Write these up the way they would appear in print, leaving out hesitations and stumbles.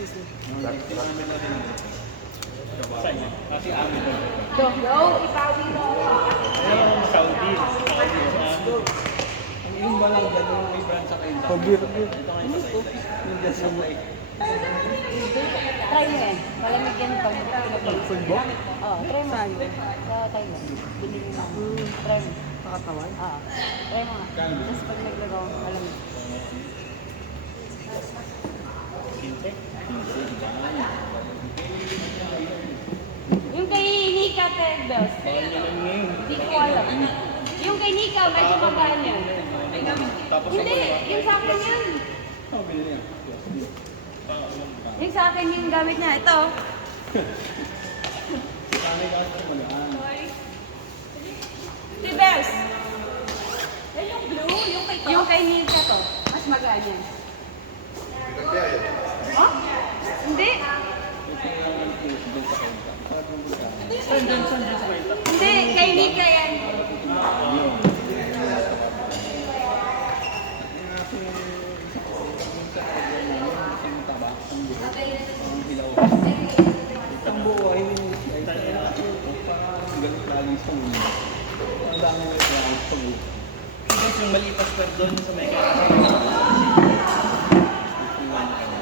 Sisi. Saan yan? Kasi amin na. Yo, ipawi mo. Ayun, Saudi. Ang yung balang gano'n may brand sa kayo. Pabir. Ito kayo sa kayo. Yung dyan sa may. Try mo yan. Malamig yan pag pinapalisin. Football? Oo, try mo. Sa Thailand. Binili mo. Try mo. Nakatawan? Oo. Try mo nga. Tapos pag naglaro, malamig. Kinte? Yung kay Nika Bells. Bawal nyo lang ngayon. Hindi ko alam. Yung kay Nika, medyo magaan yan. Tapos Hindi, yung sa akin yan. Oh, binili niya. Yung sa akin yung gamit niya. Ito. Sanay ka sa magaan. Si Bells. Yan yung blue, yung kay Nika to. Mas magaan yan. Ha? Hindi. Saan dyan sa kayo? Hindi, kay Nika yan. Ang buo ay parang ganit lagi sa mundo. Ang dami ng reklamo sa buo. Guys, yung malipas pa doon sa may kaya.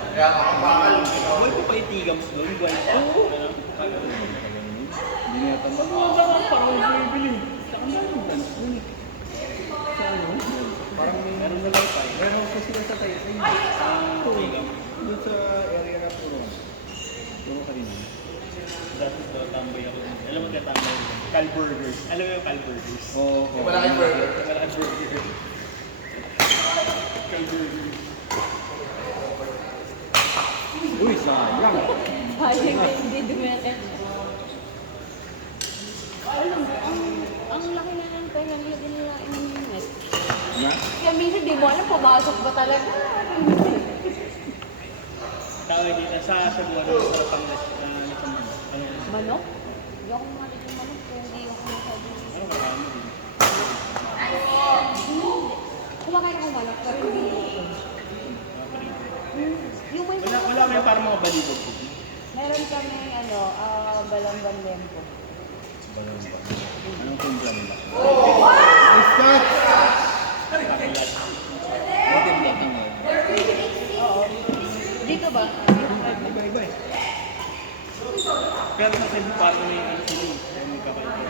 Kaya kapapakal. Buhay ko pa itigams doon. Buhay pa. Hindi na tanda. Parang bibili. Parang may Meron na wifi. warehouse na sila sa Taipei. Tigam. Doon sa area na puro. Puro kanina. Dati ito, tamboy ako dun. Alam mo kaya tamboy? Cal Burgers. Alam mo yung Cal Burgers? Oo. Yung malaking burger. Cal Burger. Cal Burgers. Uy, sayang. Ayun, hindi dumete. Alam mo, ang laki na ng pera nilagyan nila in-net. Na? Kaya minsan di mo alam, pumasok ba talaga? Tawag dito sa Cebu, ano sa Pangasinan? Ano? Manok? Hindi ako malig yung manok, kaya hindi ako masabi. Ano marami din. Kumakain akong manok, pero hindi ako. Yung may Wala may parang mga balibog po. meron kami, balamban lempo. Anong timpla nila? Scott! Pakilat. Ang timpla nila. Oo. Dito ba? Iba-iba eh. Pero sa Cebu, parang may ano sila eh. Kaya may kakaiba.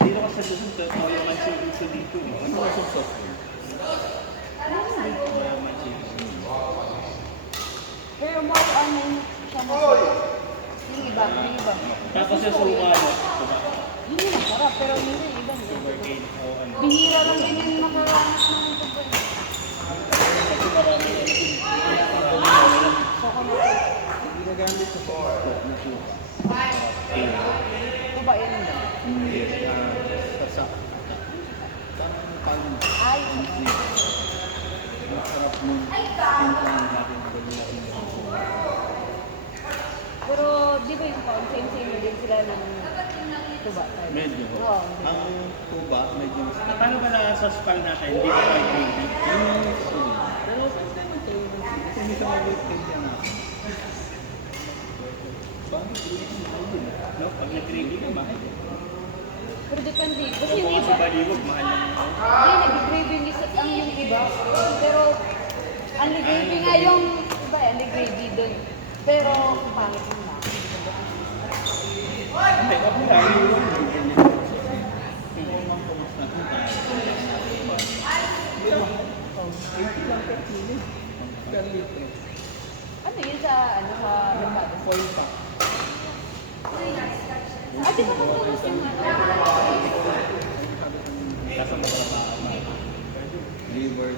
Dito ka sa Cebu, may manchego dito eh. Ano ba sa soft? May manchego. Pero more on siya mo. Yung iba. Tapos sa Sumano, diba? Yun yung masarap, pero yun yung iba. Sugarcane o ano. Bihira lang din yung makaranas ng tubig. Kasi marami ano din. So, kung Ginagamit sa soft na siya. ito ba yun ba? Sasak. Parang palong. Ay, Masarap nung timpla natin. pero di ba yung paon, same na din sila ng tuba tayo? Medyo. Oo. Ang tuba, medyo mas Paano ba na sa spal natin? Hindi ba may gravy? yun yung gusto niya. Pero pwede naman tayo ng kasi hindi sa mag-weekend yan natin. Bakit? No? Pag nag-gravy ka, bakit? Pero depende. Kasi Kung yung mga iba, sa balibog, mahal naman ako. hindi, nag-gravy ang yung iba. Pero, ang gravy nga yung iba, ang gravy doon. Pero, pangit yung mga. Hindi, okay lang. Per litro. Ano yun sa merkado? Foil pack. Ay, di ba pagtulos yung Kaso masarap pa. Liver,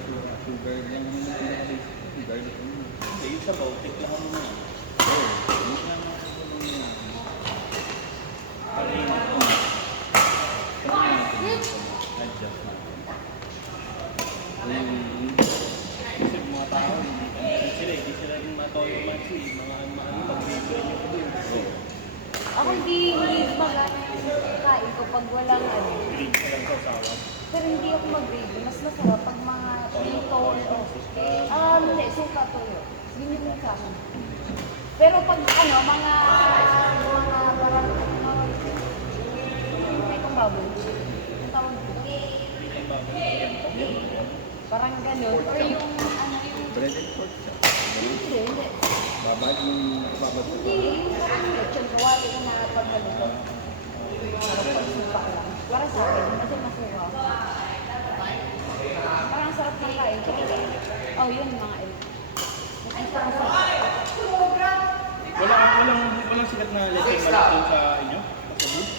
sugar, yan naman yung pinaka-taste. Sugar, Hindi, yung sabaw, tikla ka muna. Adjust na. Kasi mga tao, hindi sila rin mataw yung mansi. Mga pag-gravy nyo ko dun. Ako hindi magana yung kain ko pag walang Green ka lang sa sawa. Pero hindi ako mag-gravy. Mas masarap pag mga prito o hindi, suka to yun. Yun yung sa akin. Pero pag ano, mga parang, itong baboy. Ang tawag dito. Parang gano'n. Or yung, ano, yung, Bread and pork chop. hindi. Babad yung babad ko. Hindi, yung parang lechon kawali na napaghalito. Parang pagsupa lang. Para sa akin, kasi masuha. Parang sarap ng kain. Oh, yun mga el. Mas parang sarap. Walang sikat na lechon manok dun sa inyo? Sa booth?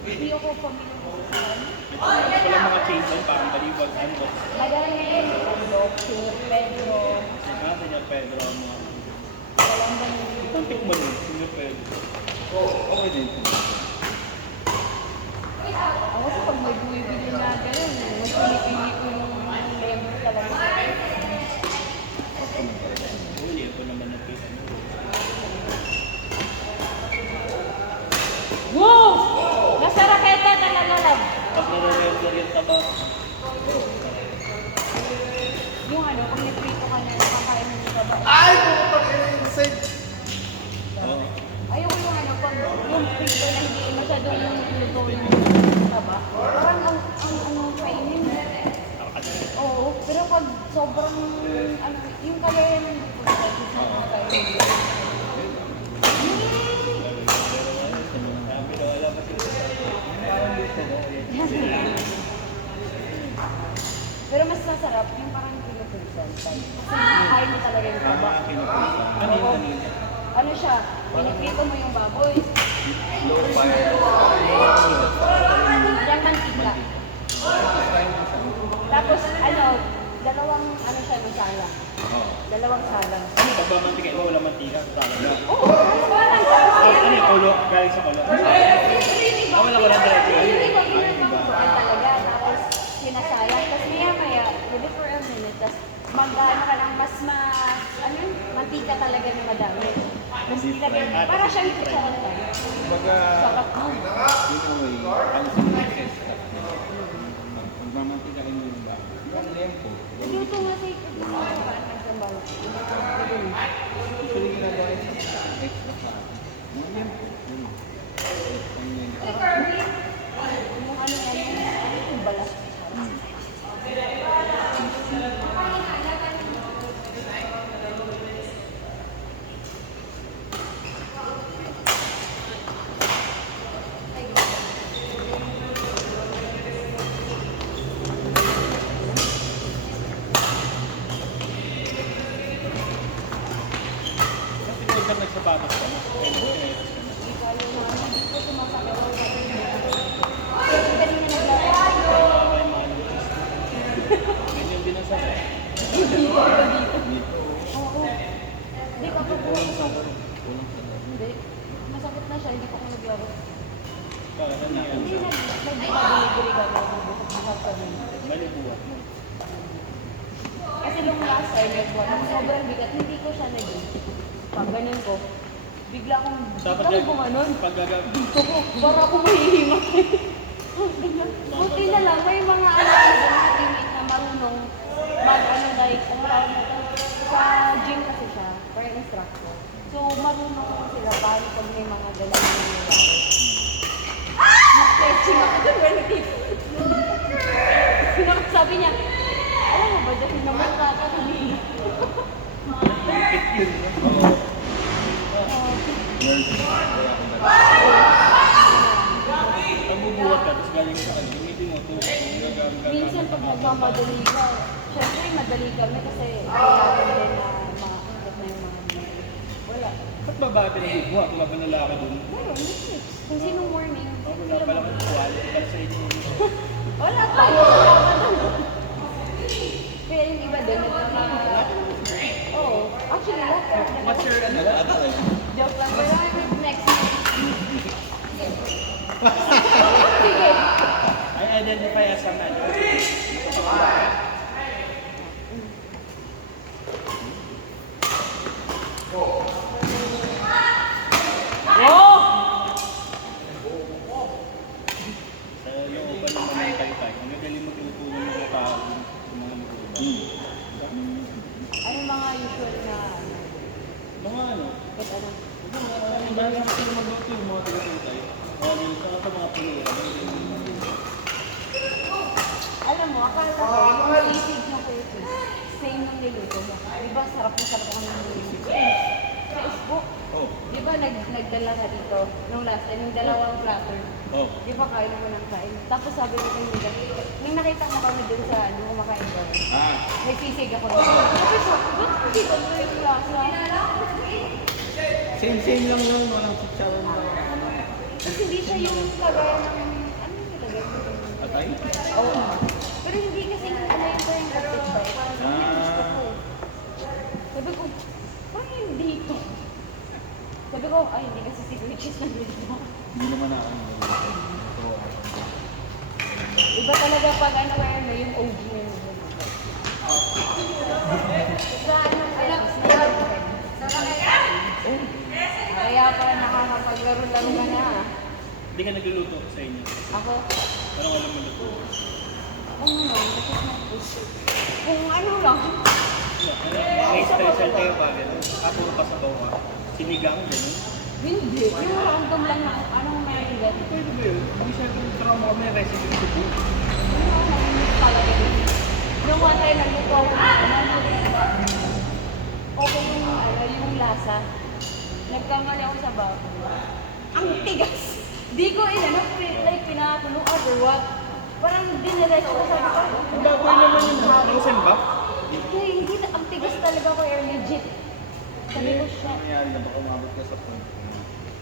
Hindi ako pamilya ko sa saan. Walang mga chains doon, parang Balibag, ano? Madami yun. Pandok, Sir Pedro. Señor Pedro, mga... Walang ganun. Itong tikman yun, Señor Pedro. Okay din. Ako sa pag may bumibili na gano'n, mas pinipili ko yung member talaga. Huli, ako naman na pizza. Wow! Nasa raketa talaga lang. Pag nare-render yung taba, Yung ano, pag nagprito ka na, nakakain mo yung baba. Ay, putang ina yung inside. Ayaw ko yung ano, pag yung prito na hindi masyadong luto yung baba. Parang ang kainin. Oo, pero pag sobrang, ano, yung kalayan ng sabi na wala pa sila sa Pero mas masarap yung parang kinukulsan type. Kasi kain mo talaga yung baba. Ano yung kanina? Ano siya, piniprito mo yung baboy. Low fire. Yung mantika. Tapos ano, dalawang ano siya masala. Dalawang salang. Ano ba ba mantika? Iba wala mantika? Talaga. Oo, walang tapos Ano yung kulo? Galing sa kulo? Wala diretso. Hindi ko pinagpapuan talaga. Tapos sinasayang. Tapos maya, maybe for a minute. Tapos mag-ano ka lang, mas ano yun, mantika talaga na madami. Mas ilagay, para siyang kutsara lang. Kumbaga, Sarap mo. in a way, alisin mo yung testa. Magmamantikain mo yung bago. Yung lempo. Luto nga sa ito. Parang nagsambaw. Usually ginagawa yung sa extra fat. Yung lempo. Yun. Yung ano yung balas. Kasi pag nagsapatos ka na, Hindi ko alam na ano. Hindi ko sumasakit ako sa kasi kanina naglalaro. ganyan din ang sasa. Oo. Hindi ko ako Kulang sa laro. Hindi. Masakit na siya, hindi ko ako naglaro. Para na Hindi na, nagpabili-bili ka na buhat kami. malibuwa. Kasi nung last time, nung sobrang bigat, hindi ko siya naging. Pag ganun ko, bigla akong, Dapat bigla akong gumanon. pag Dito ko, para ako mahihimak. Buti na lang, may mga teammate na marunong mag-ano like, ang tawag na to, sa gym kasi siya, para instructor. So, marunong sila paano pag may mga ganun na nangyayari. Stretching ako dun, when sabi niya, alam mo ba, dahil naman kakakanina. Lipit yun. Pag bubuhat ka, tapos galing ka sa kanya, gamitin mo ito. Minsan pag nagmamadali ka, syempre madali kami kasi kailangan din na maakit na yung mga wala. Ba't babae pinagbubuhat? Wala ba nalaki dun? Meron, mix. Kung sino morning, pwede Wala sila pala kang quality para sa inyo. wala pa. Wala pa dun. Kaya yung iba din, oo. Actually, lahat. What's your ano? Joke lang. Pero next week. Sige. I identify as a man. Oh! Sa looban naman ng taytay, ang magaling mo tinutulong ng mga tao, yung mga magulang. Ano mga usual na Bakit ano? Dahil sa sila magluto yung mga taga-tutay. Yung sa mga puno. Alam mo, akala ko, isig na ko ito. Same ng niluto mo. Diba, sarap na sarap ako ng niluto. Sa isbo. Oh. Diba, nagdala ka dito nung last time, yung dalawang platter. Oh. Diba, kain mo ng kain. Tapos sabi ko kay Nida, nung nakita mo kami dun sa ano, kumakain ko, Ah. nagsisig ako. Sabi ko, ba't hindi ko ito yung lasa? Same lang yun. Walang chicharon na. Kasi hindi siya yung kagaya ng, ano yung nilagay ko? Atay? Oo. Pero hindi kasi alayin ko yung kapit pa eh. Parang hindi gusto ko. Sabi ko, parang hindi ito. Sabi ko, ay hindi kasi si Riches na dito. Hindi naman ako. Iba talaga pag ano kaya na yung OG na yun. Sa ano kaya, kaya pa nakakapaglaro-laro ka na. Hindi ka nagluluto sa inyo. Ako, Anong alam mo luto? ano naman, kasi kung ano lang, May special kayo ba? Puro pa sa bawa. Sinigang, gano'n. hindi. Yung random lang na anong narinig. Pwede ba yun? Hindi siya kung tara mo kami recipe ng subo. Yung one time nagluto ako ng ano, okay yung, ano, yung lasa. Nagkamali ako sa baboy. Ang tigas! Di ko like pinapuno or what. Parang diniretso ko sa baboy. Ang baboy naman yung frozen ba? Hindi, ang tigas talaga ko, legit. Sabi ko siya. Nangyari na baka umabot ka sa point.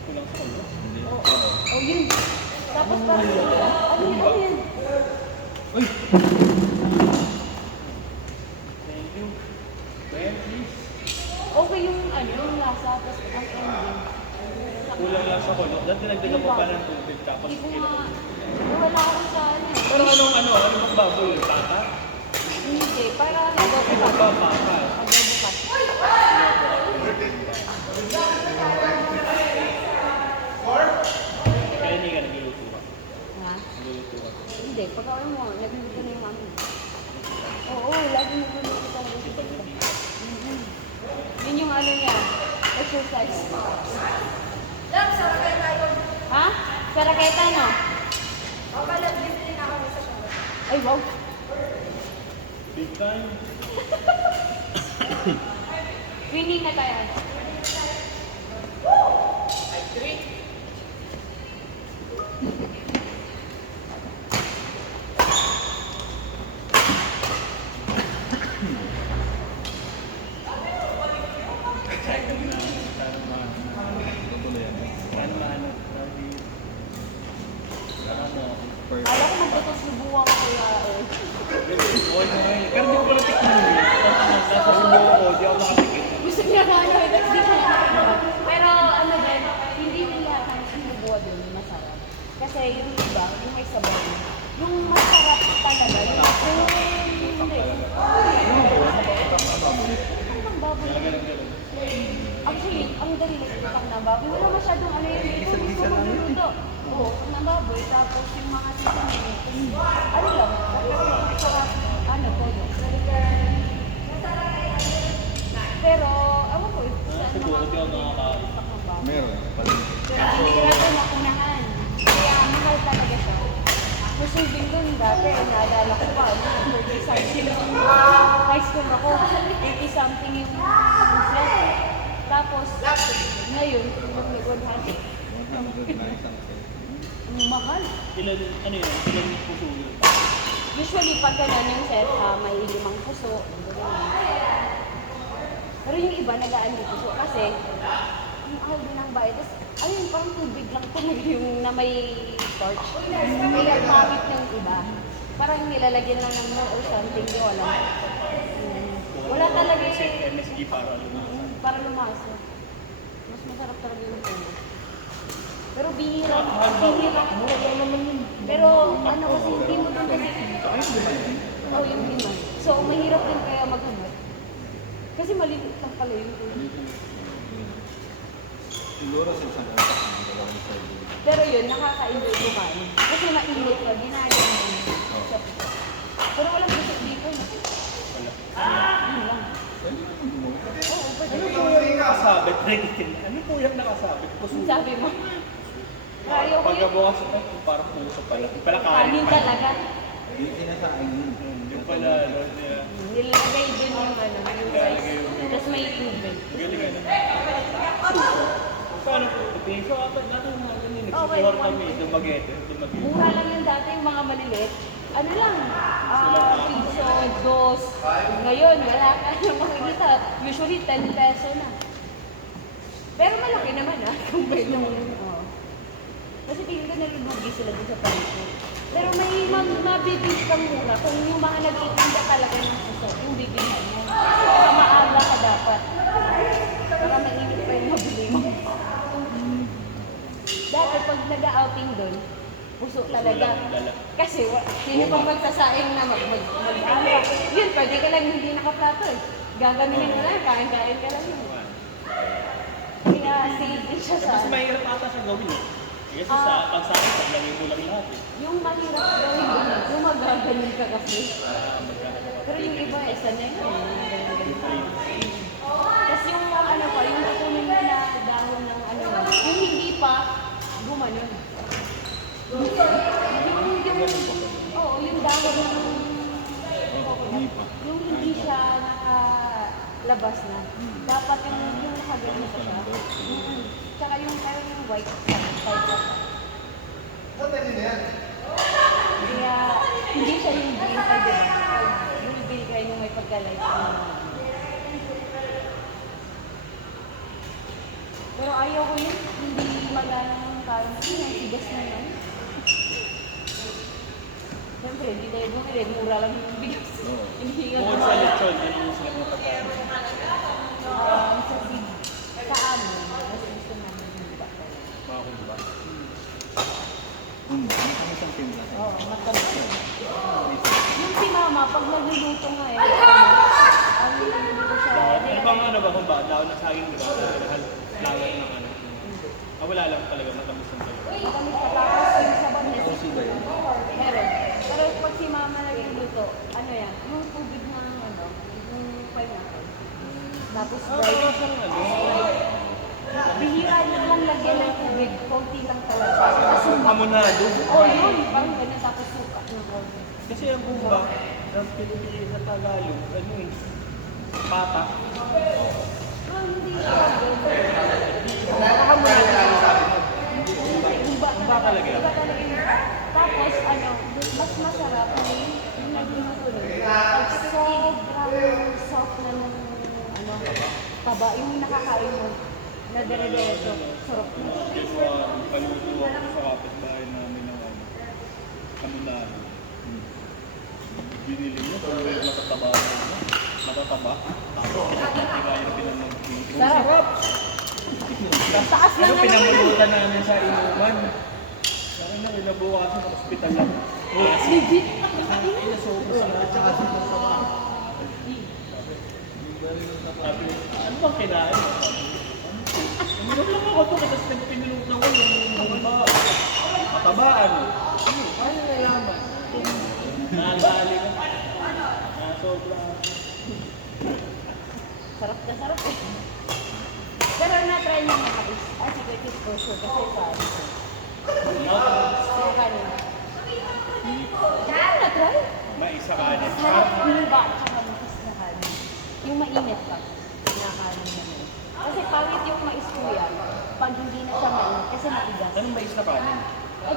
Kulang sa ulo. Hindi. Oh, oh yun. Tapos parang, ano yun? Uy! Thank you. Ben, please. Okay yung, ano, yung lasa, tapos ang ending. Kulang lang sa kulo. Dati nagdaga pa pa ng tubig tapos Hindi ko kilo. nga, wala ako sa ano. Pero ano bang baboy? Tata? Hindi, para adobo Ano ka. ba, papa? Adobo ka. Kaya hindi ka nagluluto ka. Ha? Nagluluto ka. Hindi, pagkawin mo, nagluluto na yung mami. Oo, lagi nagluluto talaga si Pag Tita. nandito. Mhm. Yun yung ano niya, exercise. Ha? Sa raketa, no? Ay, wow. Big time. Winning na tayo. Tutuloy yan. Ano? Kala ko magtutusubuan ko kaya eh. Boy mo ngayon. Pero di ko pala tikman yun. Nasa subo ko, di ako nakatikim. Gusto niya nga ano, eh, di ko na. Pero ano din, hindi nila kahit sinubuwa din yung masarap. Kasi yung iba, yung may sabaw. Yung masarap talaga, yung hindi. Ang baboy. Actually, ang dali nagtutak na baboy. Wala masyadong ano yun. Ito mismo magluluto. Oo, ng baboy. Tapos yung mga sisangin. Ano lang, sarap. Ano po, pero, ewan ko, sa Subo ko, di ako nakakain. tutak ng baboy. Meron. Pala. Hindi ko makunahan. Kaya mahal talaga siya. Masulbing doon dati, naalala ko pa, 30 something yung high school ako, 80 something yung flat. Tapos, ngayon, nag-100. 100 na isang set. Ang mahal. Ilan, ano yun? Ilan puso yun? Usually, pag ganun yung set, may 5 puso. ganun. Pero yung iba, nagaan yung puso. Kasi, ang mahal din ang bayad. Tapos, ayun, parang tubig lang talaga yung na may starch. Kaya pangit ng iba. Parang nilalagyan lang ng more or something, di wala. Wala talaga yung MSG para lumasa. para lumasa. Mas masarap talaga yung puno. Pero bihira. Pero ano kasi, hindi mo doon kasi. Oo, yung lima. So, mahirap din kaya maghanap. Kasi maliit lang pala yung puno. Siguro sa isang oras na dalawang side. Pero yun, nakaka-enjoy kumain. Kasi mainit pa, ginagawa mo. Pero walang gusto dito. No? Yun lang. Pwede naman mo. Oo, pwede. nakasabit, regitin. Ano po yung nakasabit? Puso. Yung sabi mo. Ayaw ko yun. Pagkabukas ay parang puso pala. Yung pala Kanin pala. talaga. Yung sinasain yun. Yung pala, ano, niya. Nilagay din yung ano, yung rice. Tapos may tubig. Galing ano. Paano po? So, apat natin mga ganyan. Oh, wait, Nagsusuwar one kami. piece. Dumagete. Mura lang yung dati yung mga maliliit. Ano lang, piso, dos. Ngayon, wala ka na makikita. Usually, 10 peso na. Pero malaki naman compared nung, Kasi tingin ko nalulugi sila dun sa palito. Pero may mabibig kang mura kung yung mga nagtitinda talaga ng suso, yung bibilhan mo. Saka maaga ka dapat. Para mainit pa yung mabili mo. Dati pag nag-outing doon, puso talaga. Kasi sino pang magsasaing na mag-ano. Yun, pwede ka lang hindi nakaplato eh. Gagamitin mo lang, kain-kain ka lang yun. Kaya save din siya sa... Mas mahirap ata siya gawin eh. Kasi pag sa akin, paglagay mo lang lahat eh. Yung mahirap gawin doon, yung magagaling ka kasi. Pero yung iba, sanay na yun. Tapos yung ano pa, yung nakunin mo na dahon ng ano, yung hindi pa, gumanon. Yung dahon ng yung hindi siya nakalabas na. Dapat yung nakaganon pa siya. Tsaka yung white side. Saan tayo na yan? Kaya hindi siya yung green pa, di ba? Bulbil kayo yung may pagka-light. Pero ayaw ko yun, hindi magana ng parang sigas naman. Siyempre, hindi tayo bumili, mura lang yung bigas. Hinihingal Bukod sa lechon, yun yung sila mga pagkain. sa amin, mas gusto namin yung iba. Mga kumba. Ang isang timpla. Oo, matamis yun. Yung si mama, pag nagluluto nga ang niluluto siya. Ano bang ano ba kung ba? Daw na saging di ba? Lagat ng ano. Wala lang talaga, matamis lang talaga. Matamis ka tapos yung sabaw na Kasi ba yun? meron. Pero pag si mama nagluluto, ano yan, yung tubig ng ano, yung pineapple. Tapos Parang siyang ano. bihira niya lang lagyan ng tubig, konti lang talaga. Tapos Hamonado. yun, parang ganyan tapos suka ng konti. Kasi ang kumba, sa Pilipinas sa Tagalog, ano eh, pata. Hindi siya. Nakahamonado lang sabi mo. Iba talaga. Iba talaga yun. Tapos ano, mas masarap yung nagluluto nun. Pag sobrang soft na ng ano, taba, yung nakakain mo na dire-diretso, sarap na. Paluto ako sa kapitbahay namin ng ano, hamonado. Binili niya, pero matataba na ano. Matataba. Tapos, pinagkakita yung pinamag. Sarap. Taas lang Ano naman yun. pinamulutan namin sa inuman? Sabi na, inabukasan sa ospital lang. Legit. Ay, nasobos sa lahat. Tsaka sa sama. Sabi, ano bang kinain mo? Uminom lang ako ito kasi pinulutan ko yung matabaan. Ano nalaman? Naalali ka. Sobra. Sarap na sarap eh. Pero na-try niya mga kapis. Si Kuya for sure kasi sa kanin. Kaya na-try? May isa kanin. Sarap yung ba tsaka matis na kanin. Yung mainit pa na kanin naman. Kasi pangit yung mais kuya pag hindi na siya mainit kasi matigas. Anong mais na kanin? Ay.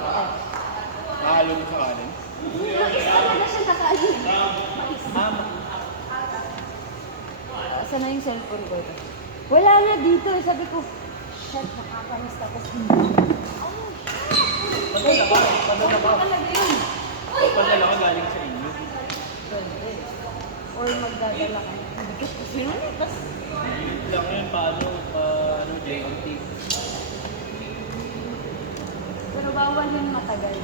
Mahalo mo sa kanin? Mais talaga siya na kanin. Mais. Mama. Saan na yung cellphone ko ito? Wala na dito. Sabi ko, shit, nakakamiss tapos hindi. Padala ka. Padala ka. Talaga yun. Padala ka galing sa inyo. Or magdadala ka. Bigat ko sino na. Tapos, Lang yun, paano, JLT. pero bawal yung matagal.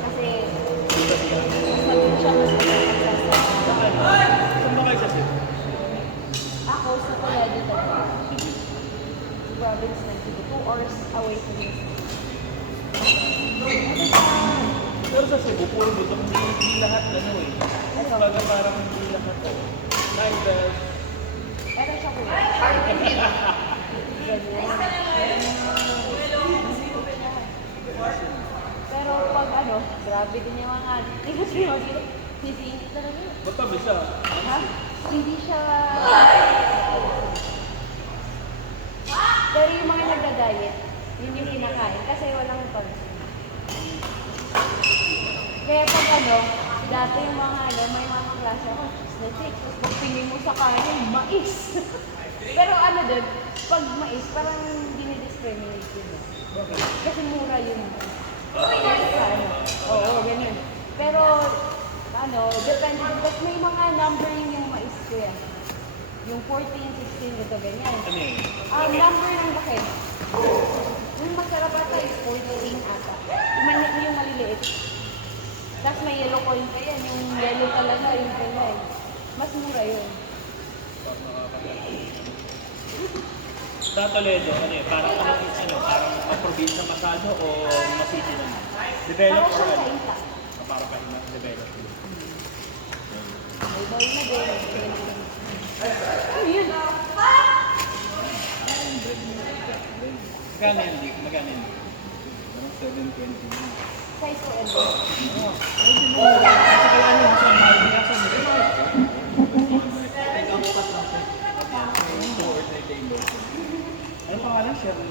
Kasi, mas matagal siya mas matagal. Saan ba kayo sa Cebu? Ako sa Toledo talaga. Province ng Cebu. 2 hours away from this. Pero sa Cebu, puro butong hindi lahat ano eh. Baga parang hindi lahat. Neither. Pero siya kuya. Grabe din yung mga tingnan sisingit talaga. Ba't tabi siya? Ha? Hindi siya... Pero yung mga nagda-diet, yun yung kinakain kasi walang pansin. Kaya pag ano, dati yung mga ano, may mga klase ako, na chicks, tapos pag tingin mo sa kanin, mais. Pero ano din, pag mais, parang dinidiscriminate yun. Kasi mura yun. Ano, oo, ganyan. Pero, ano, depende din. Kasi may mga numbering yung mais ko yan. Yung 14, 16, ito, ganyan. Ano yun? Ang number ng laki. Yung masarap ata is 14 ata. Yung maliliit. Tapos may yellow coin pa yan. Yung yellow talaga, yung pala eh. Mas mura yun. Sa Toledo, ano yun? Parang probinsya masyado o masiti naman? Develop Para or siya sa ano? inta. Para pa rin develop. May bawl na din. Ano yun? Magkano yun, Dick? Magkano yun? Parang 720 na. Size ko ano? Kasi kaya ano, sa mahal niya sa mga. Two or three tables. Ano pangalan? Sherwin.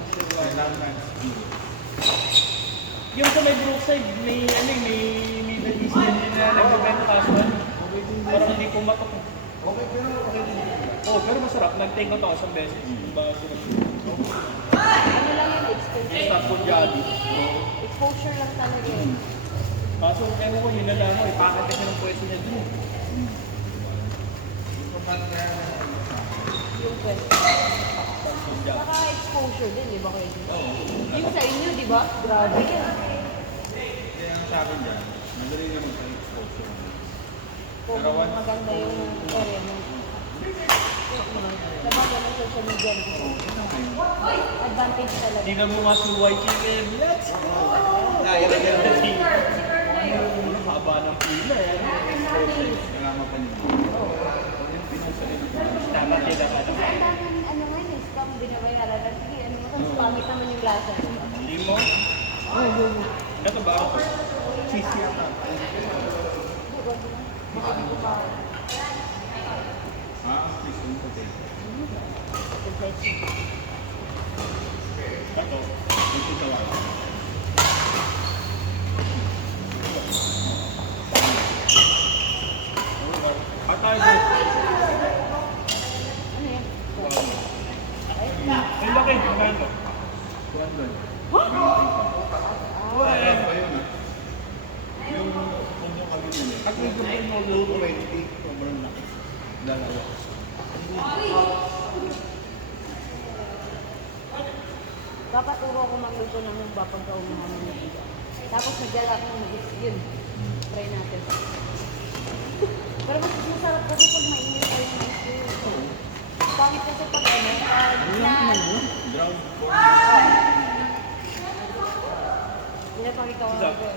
Landman. Yung sa may Brookside, may ano may Middle East din na nagbibenta kaso ano. Parang hindi pumatok. Okay, pero okay din. Oo, pero masarap. Nag-take out ako sa beses. Bago Ano lang yun? Exposure. Stop po jolley. Exposure lang talaga yun. Kaso, ewan ko, yun na lang ako. Ipakit kasi ng pwesto niya dun. Yung pwede. Stop po jolley. Saka exposure din, di ba kayo? Yung sa inyo, di ba? Grabe yan. Kaya ang sa akin dyan, madali naman sa exposure. Kung Pero once- maganda yung area mo. Diba ganun social media? Advantage talaga. Hindi na mo masuway chicken. Let's go! Kaya na yan. Ang haba ng pila eh. Kailangan mapanigil. Dapat din ang ano. Ang daming ano nga yun, scam binabayaran. Sige, ano mo, tapos pangit naman yung lasa. Limo? Ito ba ako? Cheese yata. Please don't potato. Ito. Ito sa wala. Atay ko. Ano yan? Ay, laki. Magkano? 200. Uy! Ba yun ah? Yung kung kami nila. At may gawin mo luto. 220. Sobrang laki. Dalawa. Dapat turo ko magluto ng humba pagka umahan ng biga. Tapos nagdala ako ng mais. Yun. Try natin. Pero mas masarap kasi pag mainit pa yung mais yun. Pangit kasi pag ano, Ground pork. pinapakita ko Isa. lang ito.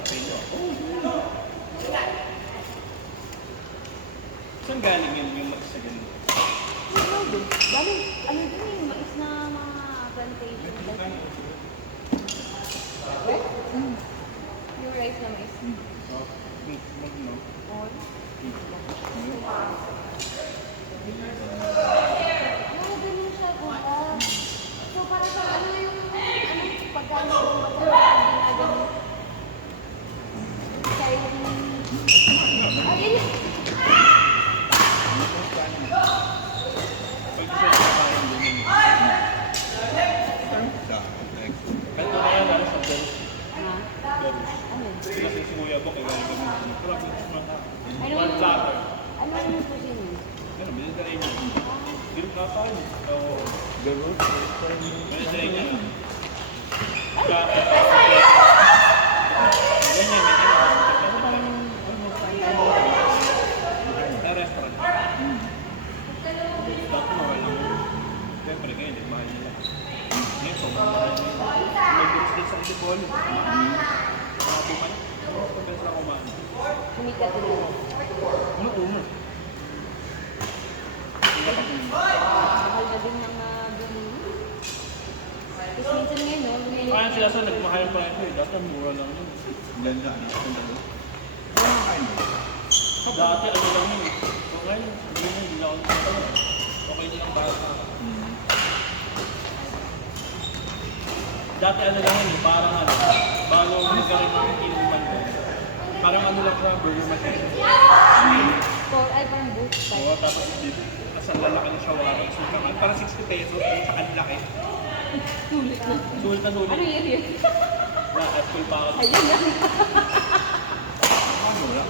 Saan galing yun yung magsagan mo? Galing, ano din yung mais na mga plantation. Yung rice na mais. Magno. Oo. Ganun siya, kuya. So, para sa ano yung pagkano yung ginagawa? Kaya yung... Ayun! Pag siya nakain din yun. Kahit na kaya lang sa Garus. Ha? Garus. Ano yun? Kasi si Kuya Bok ay galing kami. Pero kung Ano one yung... platter. Ano yung cuisine yun? Ano, bilhin na rin yun. Bilhin na kain. Oo. Garut. Bilhin na rin yun. Ay! Ganyan, ganyan. Sa restaurant. Dati mahal lang yun. Siyempre ngayon, mahal nila. Ngayon, sobrang mahal nila. May groups din sa Antipolo. Mga bukan. Pagkas lang kumain. Sumikat din. Ano umo? Mahal na din mga ganun. Tapos minsan ngayon, no? Kaya sila sa nagmahal pa ito eh. Dati mura lang yun. Ganda. Dati ano lang yun. Okay, hindi na ako nagtatanong. Okay na lang para sa akin. Dati ano lang yun, parang ano, bago magkaroon ng inuman ko. Parang ano lang siya, burger machine. Ay, parang boost type. Oo, tapos dito, as ang lalaki na siya, wala kang sukaman. Parang 60 pesos, tsaka ang laki. Sulit na. Sulit na sulit. Ano yun yun? Na, high school pa ako. Ayun na. Ano lang?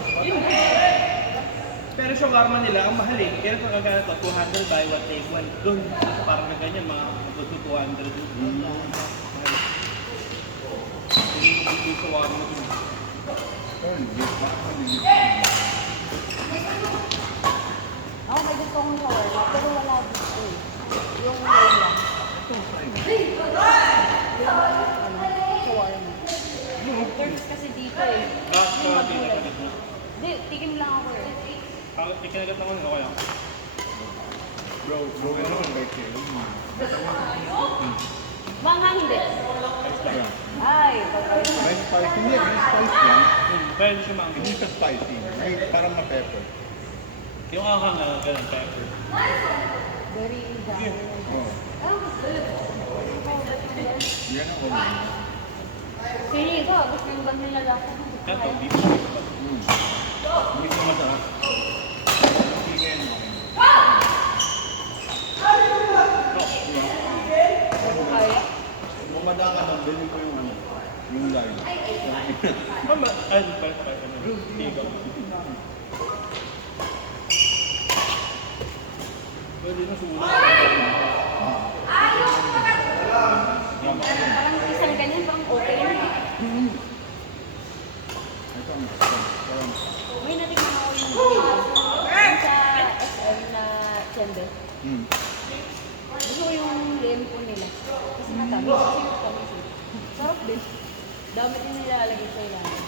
Pero shawarma nila, ang mahal eh. Kaya kung kagana to, 200 buy one take one. Doon, parang na ganyan, mga abot to 200. Hindi ko yung shawarma doon. Pero legit ba? Legit. Ako may gusto kong shawarma, pero wala dito eh. Yung main lang. Shawarma. Turks kasi dito eh. Yung magkulay. Hindi, tikim lang ako eh. Ikinagat ako nung okay. Bro, ano kung right here? Mga hindi. Yeah. Ay, May spice, hindi, may spice lang. Pwede siya maangin. Hindi siya spicy. May parang ma-pepper. Yung akang na ganun, pepper. very dami. Oh, yan ang ulam. Sige ko, gusto yung bag nila lang. Ito, beef steak pa. Hindi ko masarap. Chicken. Kaya? Bumada ka na, bilhin ko yung ano, yung lime. Mama, ay, pala sa kanya. Tigaw. Pwede na sulat. Parang isang ganyan, parang okay na. Ito ang parang May natignan ako yung sa SM na Chende. Gusto ko yung lempo nila. Kasi matamis. Kasi matamis eh. Sarap din. Dami din nilalagay sa ilalim.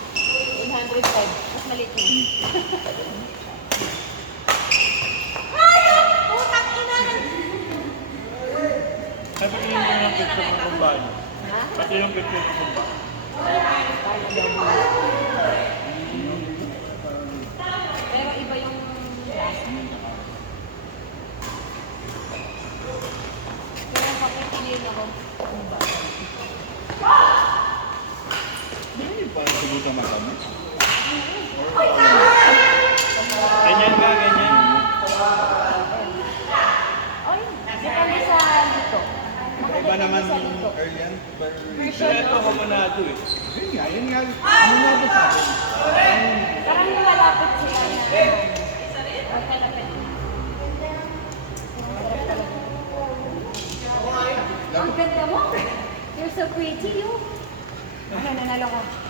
805. Mas maliit na. Ay, pati yung mga picture ng kumbaya. Ha? Pati yung picture ng kumbaya. Paano daw mo? Pero iba yung lasa. Kaya kapag piliin ako, ano ba? hindi parang siguro sa matamis. Ganyan ka, ganyan. Ay, depende sa dito. Iba naman Makadepende sa dito. Aryan. Pero ito, hamonado eh. Yun nga. Ano nga ba sa akin? Parang malapit sila na. Magkalapit. Sarap talaga. Ang ganda mo. You're so pretty, you. Ano, nanalo ka?